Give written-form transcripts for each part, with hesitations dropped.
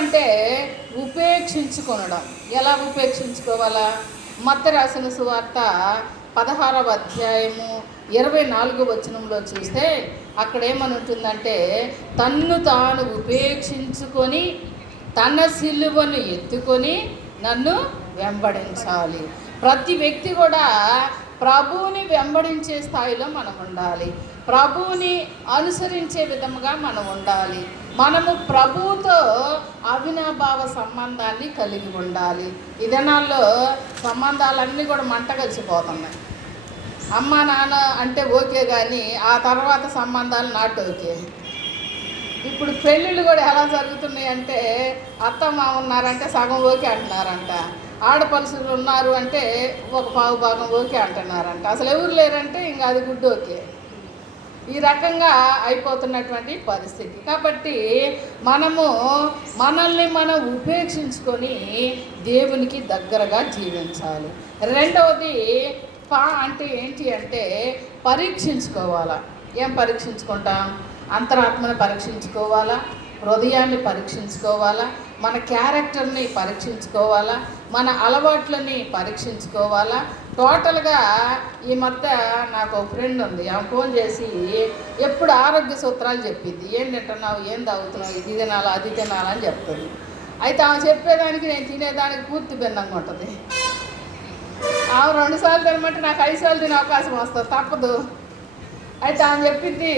అంటే ఉపేక్షించుకొనడం. ఎలా ఉపేక్షించుకోవాలా? మత్తయి రాసిన సువార్త 16వ అధ్యాయము 24వ వచనంలో చూస్తే అక్కడ ఏమని ఉంటుందంటే, తన్ను తాను ఉపేక్షించుకొని తన సిలువను ఎత్తుకొని నన్ను వెంబడించాలి. ప్రతి వ్యక్తి కూడా ప్రభువుని వెంబడించే స్థాయిలో మనం ఉండాలి. ప్రభువుని అనుసరించే విధముగా మనం ఉండాలి. మనము ప్రభువుతో అవినాభావ సంబంధాన్ని కలిగి ఉండాలి. ఈ దినాల్లో సంబంధాలన్నీ కూడా మంట కలిసిపోతున్నాయి. అమ్మ నాన్న అంటే ఓకే, కానీ ఆ తర్వాత సంబంధాలు నాట్ ఓకే. ఇప్పుడు పెళ్ళిళ్ళు కూడా ఎలా జరుగుతున్నాయి అంటే, అత్త మామ ఉన్నారంటే సగం ఓకే అంటున్నారంట, ఆడపడుచులు ఉన్నారు అంటే ఒక పావు భాగం ఓకే అంటున్నారంట, అసలు ఎవరు లేరంటే ఇంకా అది గుడ్ ఓకే. ఈ రకంగా అయిపోతున్నటువంటి పరిస్థితి. కాబట్టి మనము మనల్ని మనం ఉపేక్షించుకొని దేవునికి దగ్గరగా జీవించాలి. రెండవది అంటే ఏంటి అంటే పరీక్షించుకోవాలా. ఏం పరీక్షించుకుంటాం? అంతరాత్మని పరీక్షించుకోవాలా, హృదయాన్ని పరీక్షించుకోవాలా, మన క్యారెక్టర్ని పరీక్షించుకోవాలా, మన అలవాట్లని పరీక్షించుకోవాలా. టోటల్గా ఈ మధ్య నాకు ఒక ఫ్రెండ్ ఉంది, ఆమె ఫోన్ చేసి ఎప్పుడు ఆరోగ్య సూత్రాలు చెప్పింది. ఏం తింటున్నావు, ఏం తాగుతున్నావు, ఇది తినాలా అది తినాలా అని చెప్తుంది. అయితే ఆమె చెప్పేదానికి నేను తినేదానికి పూర్తి భిన్నంగా ఉంటుంది. ఆమె 2 సార్లు తినమంటే నాకు 5 సార్లు తినే అవకాశం వస్తుంది, తప్పదు. అయితే ఆమె చెప్పింది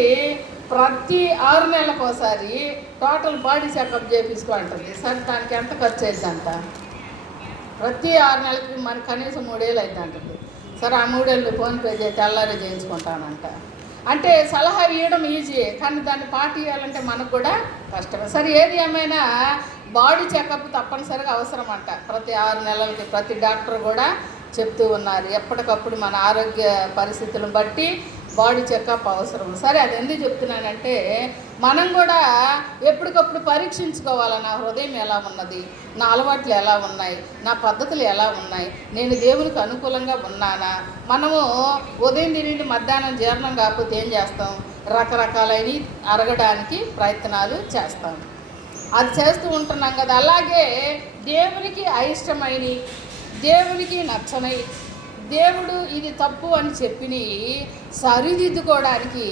ప్రతి 6 నెలలకు ఒకసారి టోటల్ బాడీ చెకప్ చేయించుకో అంటుంది. సరే దానికి ఎంత ఖర్చు అవుతుందంట? ప్రతి 6 నెలలకి మనకి కనీసం 3 ఏళ్ళు అవుతుంది అంటుంది. సరే ఆ 3 ఏళ్ళు ఫోన్పే చేసి తెల్లారి చేయించుకుంటానంట. అంటే సలహా ఇవ్వడం ఈజీ, కానీ దాన్ని పాటించాలంటే మనకు కూడా కష్టమే. సరే ఏది ఏమైనా బాడీ చెకప్ తప్పనిసరిగా అవసరం అంట. ప్రతి 6 నెలలకి ప్రతి డాక్టర్ కూడా చెప్తూ ఉన్నారు, ఎప్పటికప్పుడు మన ఆరోగ్య పరిస్థితులను బట్టి బాడీ చెకప్ అవసరం. సరే అది ఎందుకు చెప్తున్నానంటే, మనం కూడా ఎప్పటికప్పుడు పరీక్షించుకోవాలి. నా హృదయం ఎలా ఉన్నది, నా అలవాట్లు ఎలా ఉన్నాయి, నా పద్ధతులు ఎలా ఉన్నాయి, నేను దేవునికి అనుకూలంగా ఉన్నానా? మనము ఉదయం తిని మధ్యాహ్నం జీర్ణం కాకపోతే ఏం చేస్తాం? రకరకాలైన అరగడానికి ప్రయత్నాలు చేస్తాం. అది చేస్తూ ఉంటున్నాం కదా. అలాగే దేవునికి అయిష్టమైన, దేవునికి నచ్చనై, దేవుడు ఇది తప్పు అని చెప్పి సరిదిద్దుకోవడానికి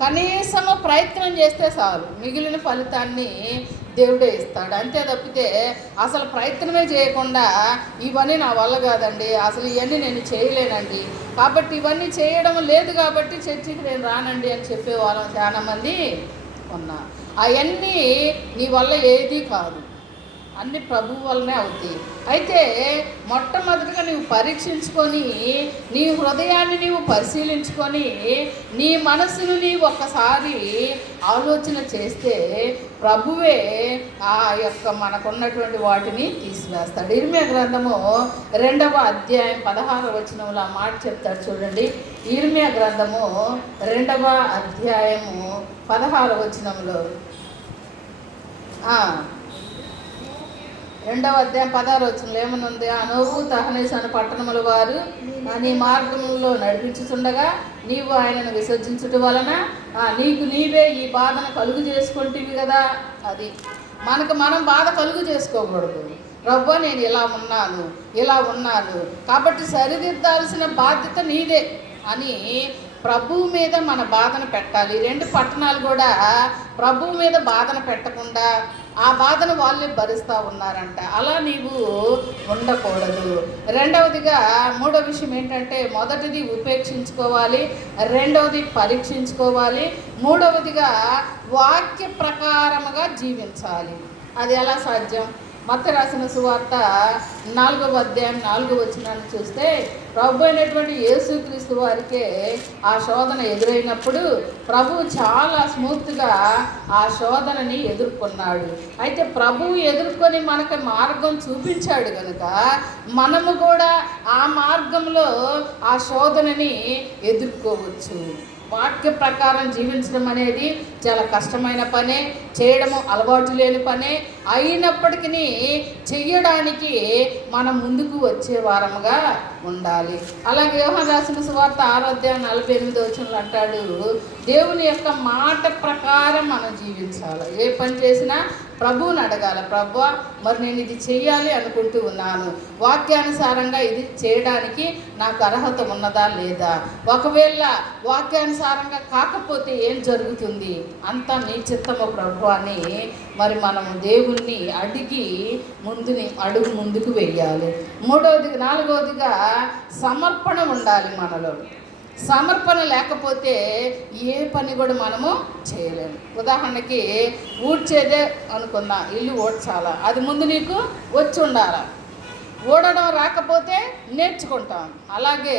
కనీసము ప్రయత్నం చేస్తే చాలు, మిగిలిన ఫలితాన్ని దేవుడే ఇస్తాడు. అంతే తప్పితే అసలు ప్రయత్నమే చేయకుండా ఇవన్నీ నా వల్ల కాదండి, అసలు ఇవన్నీ నేను చేయలేనండి, కాబట్టి ఇవన్నీ చేయడం లేదు కాబట్టి చర్చికి నేను రానండి అని చెప్పేవాళ్ళం చాలామంది ఉన్నా. అవన్నీ నీ వల్ల ఏదీ కాదు, అన్ని ప్రభువు వల్లనే అవుతాయి. అయితే మొట్టమొదటిగా నీవు పరీక్షించుకొని, నీ హృదయాన్ని నీవు పరిశీలించుకొని, నీ మనసును నీవు ఒక్కసారి ఆలోచన చేస్తే ప్రభువే ఆ యొక్క మనకున్నటువంటి వాటిని తీసివేస్తాడు. ఇర్మియా గ్రంథము 2వ అధ్యాయం 16వ వచనంలో ఆ మాట చెప్తాడు చూడండి. ఇర్మియా గ్రంథము 2వ అధ్యాయము 16వ వచనంలో 2వ అధ్యాయం 16వ వచనంలో ఏమనుంది? నోబు తహనేసు అనే పట్టణముల వారు నీ మార్గంలో నడిపించుచుండగా నీవు ఆయనను విసర్జించుట వలన నీకు నీవే ఈ బాధను కలుగు చేసుకుంటేవి కదా. అది మనం బాధ కలుగు చేసుకోకూడదు. రవ్వ నేను ఇలా ఉన్నాను కాబట్టి సరిదిద్దాల్సిన బాధ్యత నీదే అని ప్రభువు మీద మన బాధను పెట్టాలి. 2 పట్టణాలు కూడా ప్రభువు మీద బాధను పెట్టకుండా ఆ బాధను వాళ్ళే భరిస్తూ ఉన్నారంట. అలా నీవు ఉండకూడదు. రెండవదిగా 3వ విషయం ఏంటంటే, మొదటిది ఉపేక్షించుకోవాలి, రెండవది పరీక్షించుకోవాలి, మూడవదిగా వాక్య ప్రకారముగా జీవించాలి. అది ఎలా సాధ్యం? మత్తయి రాసిన సువార్త 4వ అధ్యాయం 4వ వచనాన్ని చూస్తే, ప్రభు అయినటువంటి యేసుక్రీస్తు వారికే ఆ శోధన ఎదురైనప్పుడు ప్రభు చాలా స్మూత్గా ఆ శోధనని ఎదుర్కొన్నాడు. అయితే ప్రభువు ఎదుర్కొని మనకు మార్గం చూపించాడు కనుక మనము కూడా ఆ మార్గంలో ఆ శోధనని ఎదుర్కోవచ్చు. వాక్య ప్రకారం జీవించడం అనేది చాలా కష్టమైన పనే, చేయడము అలవాటు లేని పనే. అయినప్పటికీ చెయ్యడానికి మనం ముందుకు వచ్చే వారముగా ఉండాలి. అలాగే యోహాను రాసిన సువార్త 6వ అధ్యాయం 48వ వచనంలో అంటాడు, దేవుని యొక్క మాట ప్రకారం మనం జీవించాలి. ఏ పని చేసినా ప్రభువుని అడగాల. ప్రభువా, మరి నేను ఇది చేయాలి అనుకుంటూ ఉన్నాను, వాక్యానుసారంగా ఇది చేయడానికి నాకు అర్హత ఉన్నదా లేదా, ఒకవేళ వాక్యానుసారంగా కాకపోతే ఏం జరుగుతుంది, అంతా నీ చిత్తము ప్రభు అని మరి మనము దేవుణ్ణి అడిగి అడుగు ముందుకు వెయ్యాలి. నాలుగవదిగా సమర్పణ ఉండాలి మనలో. సమర్పణ లేకపోతే ఏ పని కూడా మనము చేయలేము. ఉదాహరణకి ఊడ్చేదే అనుకున్నా, ఇల్లు ఊడ్చాలా, అది ముందు నీకు వచ్చి ఉండాలా. ఊడడం రాకపోతే నేర్చుకుంటాం. అలాగే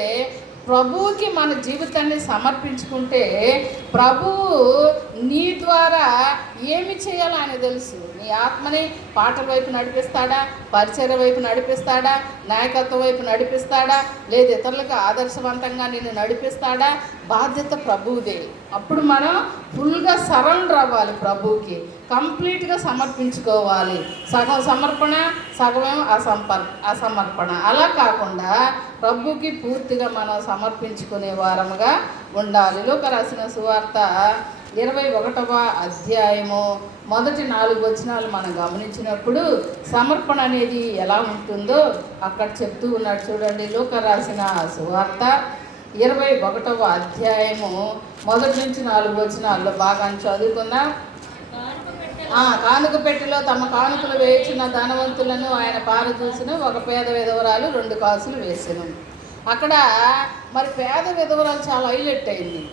ప్రభువుకి మన జీవితాన్ని సమర్పించుకుంటే ప్రభువు నీ ద్వారా ఏమి చేయాలో ఆయన తెలుసు. నీ ఆత్మని పాటల వైపు నడిపిస్తాడా, పరిచర్య వైపు నడిపిస్తాడా, నాయకత్వం వైపు నడిపిస్తాడా, లేదు ఇతరులకు ఆదర్శవంతంగా నిన్ను నడిపిస్తాడా, బాధ్యత ప్రభువుదే. అప్పుడు మనం ఫుల్గా సరెండర్ అవ్వాలి ప్రభువుకి, కంప్లీట్గా సమర్పించుకోవాలి. సగం సమర్పణ, సగమేమో అసమర్పణ. అలా కాకుండా ప్రభువుకి పూర్తిగా మనం సమర్పించుకునే వారముగా ఉండాలి. లూకా రాసిన సువార్త 21వ అధ్యాయము మొదటి 4 వచనాలు మనం గమనించినప్పుడు సమర్పణ అనేది ఎలా ఉంటుందో అక్కడ చెప్తూ ఉన్నాడు. చూడండి, లూకా రాసిన సువార్త 21వ అధ్యాయము మొదటి నుంచి 4 వచనాల్లో బాగా చదువుకుందాం. కానుక పెట్టెలో తమ కానుకలు వేయించిన ధనవంతులను ఆయన పారదూసిన ఒక పేద విధవరాలు 2 కాసులు వేసెను. అక్కడ మరి పేద విధవరాలు చాలా హైలైట్ అయింది.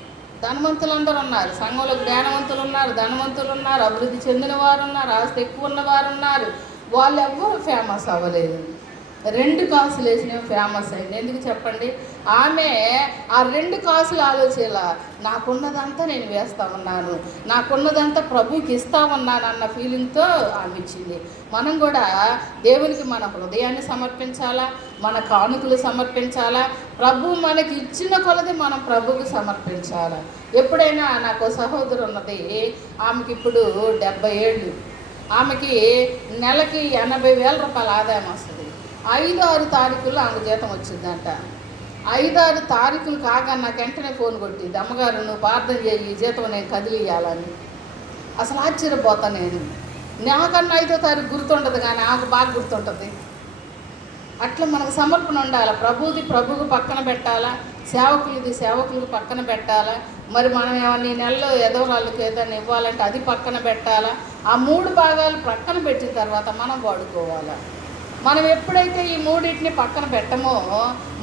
ధనవంతులు అందరూ ఉన్నారు, సంఘంలో జ్ఞానవంతులు ఉన్నారు, ధనవంతులు ఉన్నారు, అభివృద్ధి చెందిన వారు ఉన్నారు, ఆస్తి ఎక్కువ ఉన్నవారు ఉన్నారు. వాళ్ళు ఎవ్వరూ ఫేమస్ అవ్వలేదు. 2 కాసులు వేసినవి ఫేమస్ అయింది. ఎందుకు చెప్పండి? ఆమె ఆ 2 కాసులు ఆలోచన, నాకున్నదంతా నేను వేస్తా ఉన్నాను, నాకున్నదంతా ప్రభుకి ఇస్తా ఉన్నాను అన్న ఫీలింగ్తో ఆమె ఇచ్చింది. మనం కూడా దేవునికి మన హృదయాన్ని సమర్పించాలా, మన కానుకలు సమర్పించాలా, ప్రభు మనకి ఇచ్చిన కొలది మనం ప్రభుకి సమర్పించాలా. ఎప్పుడైనా నాకు సహోదరు ఉన్నది, ఆమెకి ఇప్పుడు 70 ఏళ్ళు, ఆమెకి నెలకి 80,000 రూపాయల ఆదాయం వస్తుంది. 5-6 తారీఖుల్లో ఆమెకు జీతం వచ్చిందంట. 5-6 తారీఖులు కాక నాకు వెంటనే ఫోన్ కొట్టింది, అమ్మగారు నువ్వు ప్రార్థన చేయి, జీతం నేను కదిలియాలని. అసలు ఆశ్చర్యపోతా నేను. నాకన్నా 5వ తారీఖు గుర్తుండదు, కానీ ఆమెకు బాగా గుర్తుంటుంది. అట్లా మనకు సమర్పణ ఉండాలి. ప్రభువుది ప్రభువుకు పక్కన పెట్టాలా, సేవకులకు పక్కన పెట్టాలా. మరి మనం ఏమన్నా ఈ నెలలో ఎదవరాళ్ళకి ఏదైనా ఇవ్వాలంటే అది పక్కన పెట్టాలా. ఆ 3 భాగాలు పక్కన పెట్టిన తర్వాత మనం వాడుకోవాలా. మనం ఎప్పుడైతే ఈ 3టిని పక్కన పెట్టమో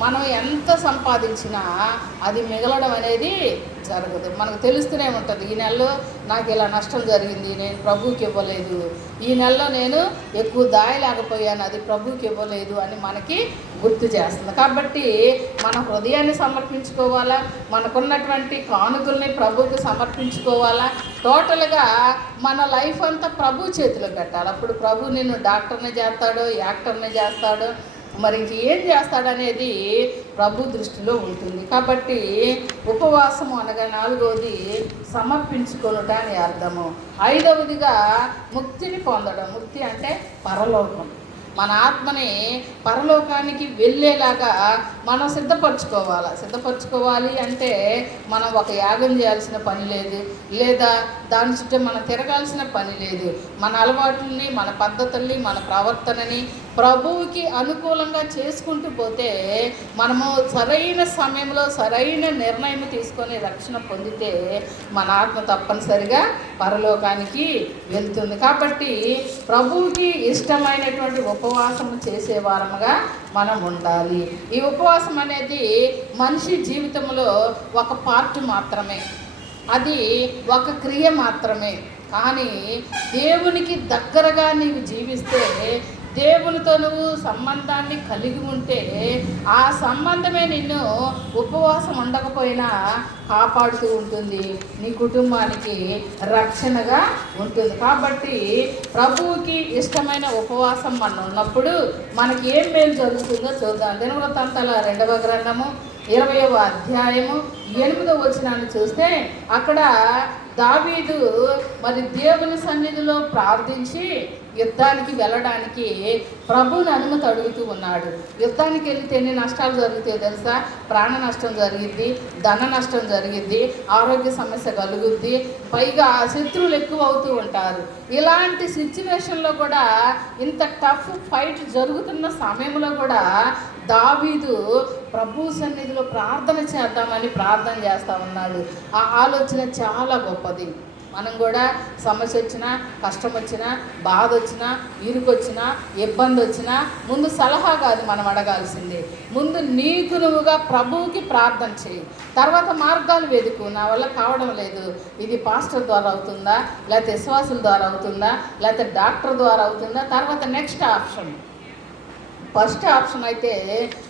మనం ఎంత సంపాదించినా అది మిగలడం అనేది జరగదు. మనకు తెలుస్తూనే ఉంటుంది, ఈ నెలలో నాకు ఇలా నష్టం జరిగింది, నేను ప్రభువుకి ఇవ్వలేదు, ఈ నెలలో నేను ఎక్కువ దాయలేకపోయాను, అది ప్రభువుకి ఇవ్వలేదు అని మనకి గుర్తు చేస్తుంది. కాబట్టి మన హృదయాన్ని సమర్పించుకోవాలా, మనకున్నటువంటి కానుకల్ని ప్రభువుకి సమర్పించుకోవాలా. టోటల్గా మన లైఫ్ అంతా ప్రభు చేతిలో పెట్టాలి. అప్పుడు ప్రభు నిన్ను డాక్టర్ని చేస్తాడో, యాక్టర్ని చేస్తాడో, మరి ఇంకేం చేస్తాడనేది ప్రభు దృష్టిలో ఉంటుంది. కాబట్టి ఉపవాసము అనగా 4వది సమర్పించుకొనుట అని అర్థము. 5వదిగా ముక్తిని పొందడం. ముక్తి అంటే పరలోకం. మన ఆత్మని పరలోకానికి వెళ్ళేలాగా మనం సిద్ధపరచుకోవాలి అంటే మనం ఒక యాగం చేయాల్సిన పని లేదు, లేదా దాని చుట్టూ మనం తిరగాల్సిన పని లేదు. మన అలవాట్లని, మన పద్ధతుల్ని, మన ప్రవర్తనని ప్రభువుకి అనుకూలంగా చేసుకుంటూ పోతే మనము సరైన సమయంలో సరైన నిర్ణయం తీసుకొని రక్షణ పొందితే మన ఆత్మ తప్పనిసరిగా పరలోకానికి వెళ్తుంది. కాబట్టి ప్రభువుకి ఇష్టమైనటువంటి ఉపవాసం చేసే వారముగా మనం ఉండాలి. ఈ ఉపవాసం అనేది మనిషి జీవితంలో ఒక పార్ట్ మాత్రమే, అది ఒక క్రియ మాత్రమే. కానీ దేవునికి దగ్గరగా నీవు జీవిస్తే, దేవునితో నువ్వు సంబంధాన్ని కలిగి ఉంటే ఆ సంబంధమే నిన్ను ఉపవాసం ఉండకపోయినా కాపాడుతూ ఉంటుంది, నీ కుటుంబానికి రక్షణగా ఉంటుంది. కాబట్టి ప్రభువుకి ఇష్టమైన ఉపవాసం మనం ఉన్నప్పుడు మనకి ఏం మేలు జరుగుతుందో చూద్దాం. దినవృత్తాంతాల 2వ గ్రంథము 20వ అధ్యాయము 8వ వచనాన్ని చూస్తే అక్కడ దావీదు మరి దేవుని సన్నిధిలో ప్రార్థించి యుద్ధానికి వెళ్ళడానికి ప్రభువుని అనుమతి అడుగుతూ ఉన్నాడు. యుద్ధానికి వెళితే ఎన్ని నష్టాలు జరుగుతాయో తెలుసా? ప్రాణ నష్టం జరిగిద్ది, ధన నష్టం జరిగిద్ది, ఆరోగ్య సమస్య కలుగుద్ది, పైగా శత్రువులు ఎక్కువ అవుతూ ఉంటారు. ఇలాంటి సిచ్యువేషన్లో కూడా, ఇంత టఫ్ ఫైట్ జరుగుతున్న సమయంలో కూడా దావీదు ప్రభు సన్నిధిలో ప్రార్థన చేద్దామని ప్రార్థన చేస్తూ ఉన్నాడు. ఆ ఆలోచన చాలా గొప్పది. మనం కూడా సమస్య వచ్చినా, కష్టం వచ్చినా, బాధ వచ్చినా, ఇరుకొచ్చినా, ఇబ్బంది వచ్చినా ముందు సలహా కాదు మనం అడగాల్సింది. ముందు నీకు నువ్వుగా ప్రభువుకి ప్రార్థన చేయి. తర్వాత మార్గాలు వెతుకు. నా వల్ల కావడం లేదు, ఇది పాస్టర్ ద్వారా అవుతుందా, లేకపోతే విశ్వాసుల ద్వారా అవుతుందా, లేకపోతే డాక్టర్ ద్వారా అవుతుందా, తర్వాత నెక్స్ట్ ఆప్షన్. ఫస్ట్ ఆప్షన్ అయితే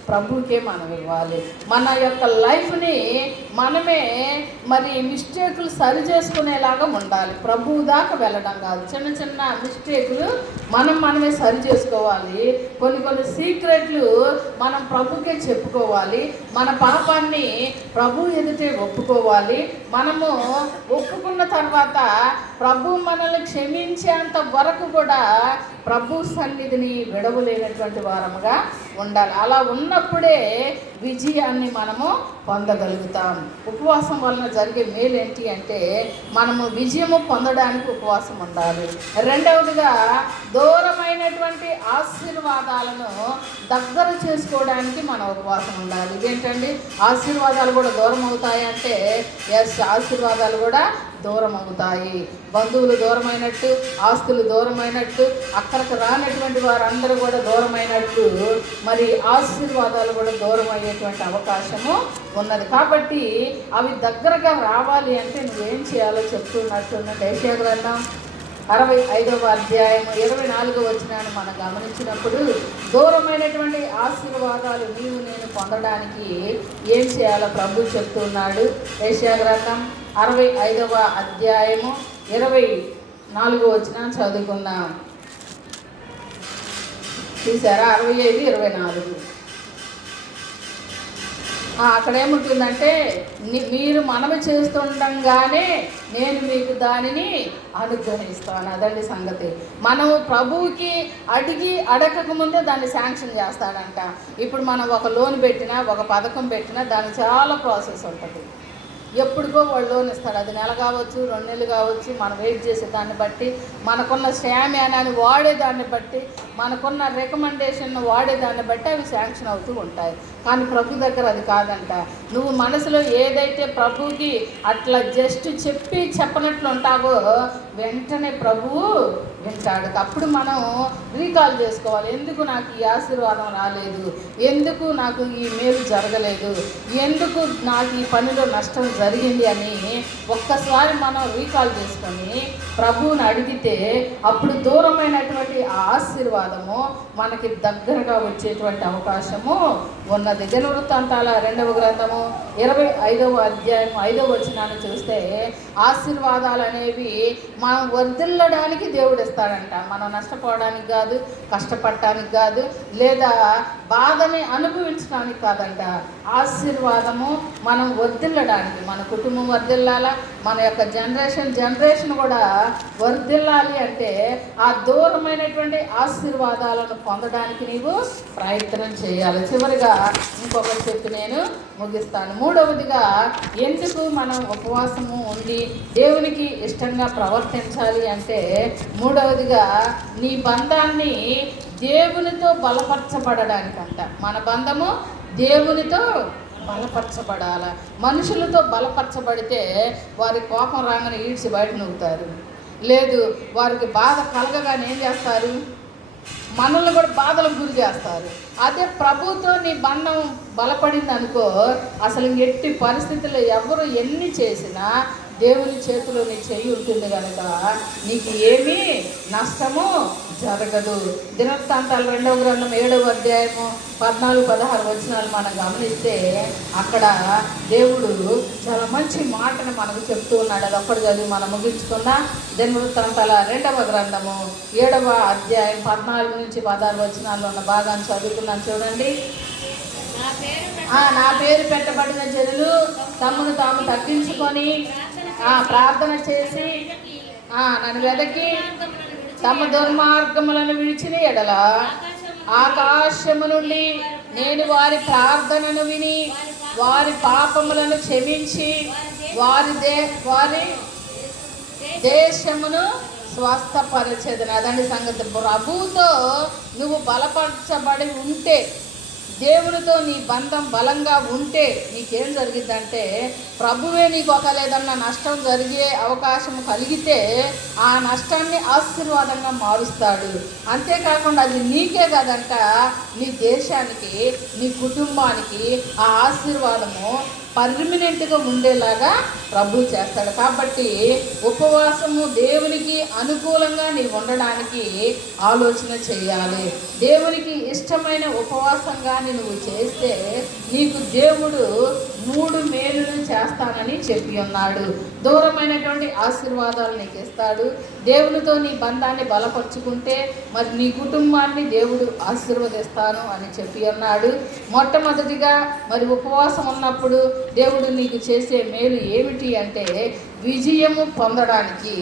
ప్రభువుకే మనం ఇవ్వాలి. మన యొక్క లైఫ్ని మనమే మరి మిస్టేకులు సరి చేసుకునేలాగా ఉండాలి. ప్రభువు దాకా వెళ్ళడం కాదు. చిన్న చిన్న మిస్టేకులు మనమే సరి చేసుకోవాలి. కొన్ని సీక్రెట్లు మనం ప్రభుకే చెప్పుకోవాలి. మన పాపాన్ని ప్రభు ఎదుటే ఒప్పుకోవాలి. మనము ఒప్పుకున్న తర్వాత ప్రభు మనల్ని క్షమించేంత వరకు కూడా ప్రభు సన్నిధిని విడవలేనటువంటి వారముగా ఉండాలి. అలా ఉన్నప్పుడే విజయాన్ని మనము పొందగలుగుతాం. ఉపవాసం వలన జరిగే మేలు ఏంటి అంటే, మనము విజయము పొందడానికి ఉపవాసం ఉండాలి. రెండవదిగా, దూరమైనటువంటి ఆశీర్వాదాలను దగ్గర చేసుకోవడానికి మన ఉపవాసం ఉండాలి. ఇదేంటండి, ఆశీర్వాదాలు కూడా దూరం అవుతాయంటే, ఎస్, ఆశీర్వాదాలు కూడా దూరం అవుతాయి. బంధువులు దూరమైనట్టు, ఆస్తులు దూరమైనట్టు, అక్కడికి రానటువంటి వారందరూ కూడా దూరమైనట్టు, మరి ఆశీర్వాదాలు కూడా దూరం అయ్యేటువంటి అవకాశము ఉన్నది. కాబట్టి అవి దగ్గరగా రావాలి అంటే నువ్వేం చేయాలో చెప్తున్నట్టున్న యెషయా గ్రంథం 65వ అధ్యాయం 24వ వచనాన్ని మనం గమనించినప్పుడు, దూరమైనటువంటి ఆశీర్వాదాలు నీవు నేను పొందడానికి ఏం చేయాలో ప్రభు చెప్తున్నాడు. యెషయా గ్రంథం 65వ అధ్యాయము 24వ వచనం చదువుకుందాం. చూసారా? 65-24. అక్కడ ఏముంటుందంటే, మీరు మనవి చేస్తుండగానే నేను మీకు దానిని అనుగ్రహిస్తాను. అదండి సంగతి. మనము ప్రభువుకి అడగక ముందే దాన్ని శాంక్షన్ చేస్తాడంట. ఇప్పుడు మనం ఒక లోన్ పెట్టినా, ఒక పథకం పెట్టినా దానికి చాలా ప్రాసెస్ ఉంటుంది. ఎప్పుడుకో వాళ్ళు లోన్ ఇస్తారు. అది నెల కావచ్చు, 2 నెలలు కావచ్చు. మనం వెయిట్ చేసే దాన్ని బట్టి, మనకున్న శ్యామ్యానాన్ని వాడేదాన్ని బట్టి, మనకున్న రికమెండేషన్ వాడేదాన్ని బట్టి అవి శాంక్షన్ అవుతూ ఉంటాయి. కానీ ప్రభు దగ్గర అది కాదంట. నువ్వు మనసులో ఏదైతే ప్రభువుకి అట్లా జస్ట్ చెప్పనట్లు ఉంటావో వెంటనే ప్రభువు వింటాడు. అప్పుడు మనం రీకాల్ చేసుకోవాలి. ఎందుకు నాకు ఈ ఆశీర్వాదం రాలేదు, ఎందుకు నాకు ఈ మేలు జరగలేదు, ఎందుకు నాకు ఈ పనిలో నష్టం జరిగింది అని ఒక్కసారి మనం రీకాల్ చేసుకొని ప్రభువుని అడిగితే అప్పుడు దూరమైనటువంటి ఆ ఆశీర్వాదము మనకి దగ్గరగా వచ్చేటువంటి అవకాశము ఉన్నది. దినవృత్తాంతాల 2వ గ్రంథము 25వ అధ్యాయం 5వ వచనాన్ని చూస్తే, ఆశీర్వాదాలు అనేవి మనం వర్ధిల్లడానికి దేవుడు ఇస్తాడంట. మనం నష్టపోవడానికి కాదు, కష్టపడటానికి కాదు, లేదా బాధని అనుభవించడానికి కాదంట. ఆశీర్వాదము మనం వర్ధిల్లడానికి, మన కుటుంబం వర్ధిల్లాలా, మన యొక్క జనరేషన్ కూడా వర్ధిల్లాలి అంటే ఆ దూరమైనటువంటి ఆశీర్వాదాలను పొందడానికి నీవు ప్రయత్నం చేయాలి. చివరిగా ఇంకొకటి చెప్పి నేను ముగిస్తాను. 3వదిగా, ఎందుకు మనం ఉపవాసము ఉండి దేవునికి ఇష్టంగా ప్రవర్తించాలి అంటే, 3వదిగా నీ బంధాన్ని దేవునితో బలపరచబడడానికంట. మన బంధము దేవునితో బలపరచబడాల. మనుషులతో బలపరచబడితే వారి కోపం రాగానే ఈడ్చి బయట నవ్వుతారు. లేదు, వారికి బాధ కలగగానే ఏం చేస్తారు, మనల్ని కూడా బాధలకు గురి చేస్తారు. అదే ప్రభుతో నీ బంధం బలపడింది అనుకో, అసలు ఎట్టి పరిస్థితుల్లో ఎవరు ఎన్ని చేసినా దేవుని చేతిలో నీ చెయ్యి ఉంటుంది కనుక నీకు ఏమీ నష్టము జరగదు. దినవృత్తాంతాలు 2వ గ్రంథం 7వ అధ్యాయము 14-16 వచనాలు మనం గమనిస్తే అక్కడ దేవుడు చాలా మంచి మాటను మనకు చెప్తూ ఉన్నాడు. అది ఒక్కటి చదివి మనం ముగించుకున్నా. దినవృత్తాంతాల 2వ గ్రంథము 7వ అధ్యాయం 14-16 వచనాల్లో ఉన్న భాగాన్ని చదువుకున్నాను చూడండి. నా పేరు పెట్టబడిన జనులు తమను తాము తగ్గించుకొని ప్రార్థన చేసి నన్ను వెదకి తమ దుర్మార్గములను విడిచిన ఎడల ఆకాశము నుండి నేను వారి ప్రార్థనను విని వారి పాపములను క్షమించి వారి దేశమును స్వస్థపరచేదను. అదండి సంగతి. ప్రభువుతో నువ్వు బలపరచబడి ఉంటే, దేవునితో నీ బంధం బలంగా ఉంటే నీకేం జరిగిద్దంటే, ప్రభువే నీకు ఒకవేళ ఏదన్నా నష్టం జరిగే అవకాశం కలిగితే ఆ నష్టాన్ని ఆశీర్వాదంగా మారుస్తాడు. అంతేకాకుండా అది నీకే కాదంట, నీ దేశానికి, నీ కుటుంబానికి ఆ ఆశీర్వాదము పర్మనెంట్గా ఉండేలాగా ప్రభు చేస్తాడు. కాబట్టి ఉపవాసము దేవునికి అనుకూలంగా నీవు ఉండడానికి ఆలోచన చేయాలి. దేవునికి ఇష్టమైన ఉపవాసంగా నువ్వు చేస్తే నీకు దేవుడు 3 మేలులు చేస్తానని చెప్పి ఉన్నాడు. దూరమైనటువంటి ఆశీర్వాదాలు నీకు ఇస్తాడు. దేవునితో నీ బంధాన్ని బలపరుచుకుంటే మరి నీ కుటుంబాన్ని దేవుడు ఆశీర్వదిస్తాను అని చెప్పి ఉన్నాడు. మొట్టమొదటిగా మరి ఉపవాసం ఉన్నప్పుడు దేవుడు నీకు చేసే మేలు ఏమిటి అంటే, విజయము పొందడానికి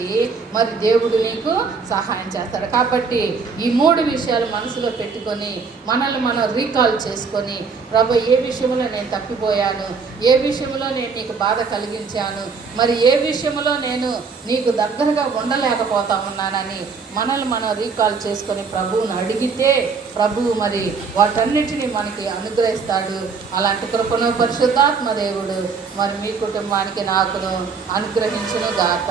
మరి దేవుడు నీకు సహాయం చేస్తాడు. కాబట్టి ఈ 3 విషయాలు మనసులో పెట్టుకొని మనల్ని మనం రీకాల్ చేసుకొని, ప్రభు ఏ విషయంలో నేను తప్పిపోయాను, ఏ విషయంలో నేను నీకు బాధ కలిగించాను, మరి ఏ విషయంలో నేను నీకు దగ్గరగా ఉండలేకపోతా ఉన్నానని మనల్ని మనం రీకాల్ చేసుకొని ప్రభువును అడిగితే ప్రభువు మరి వాటన్నిటిని మనకి అనుగ్రహిస్తాడు. అలాంటి కృపను పరిశుద్ధాత్మ దేవుడు మరి మీ కుటుంబానికి నాకును అనుగ్రహించును గాక.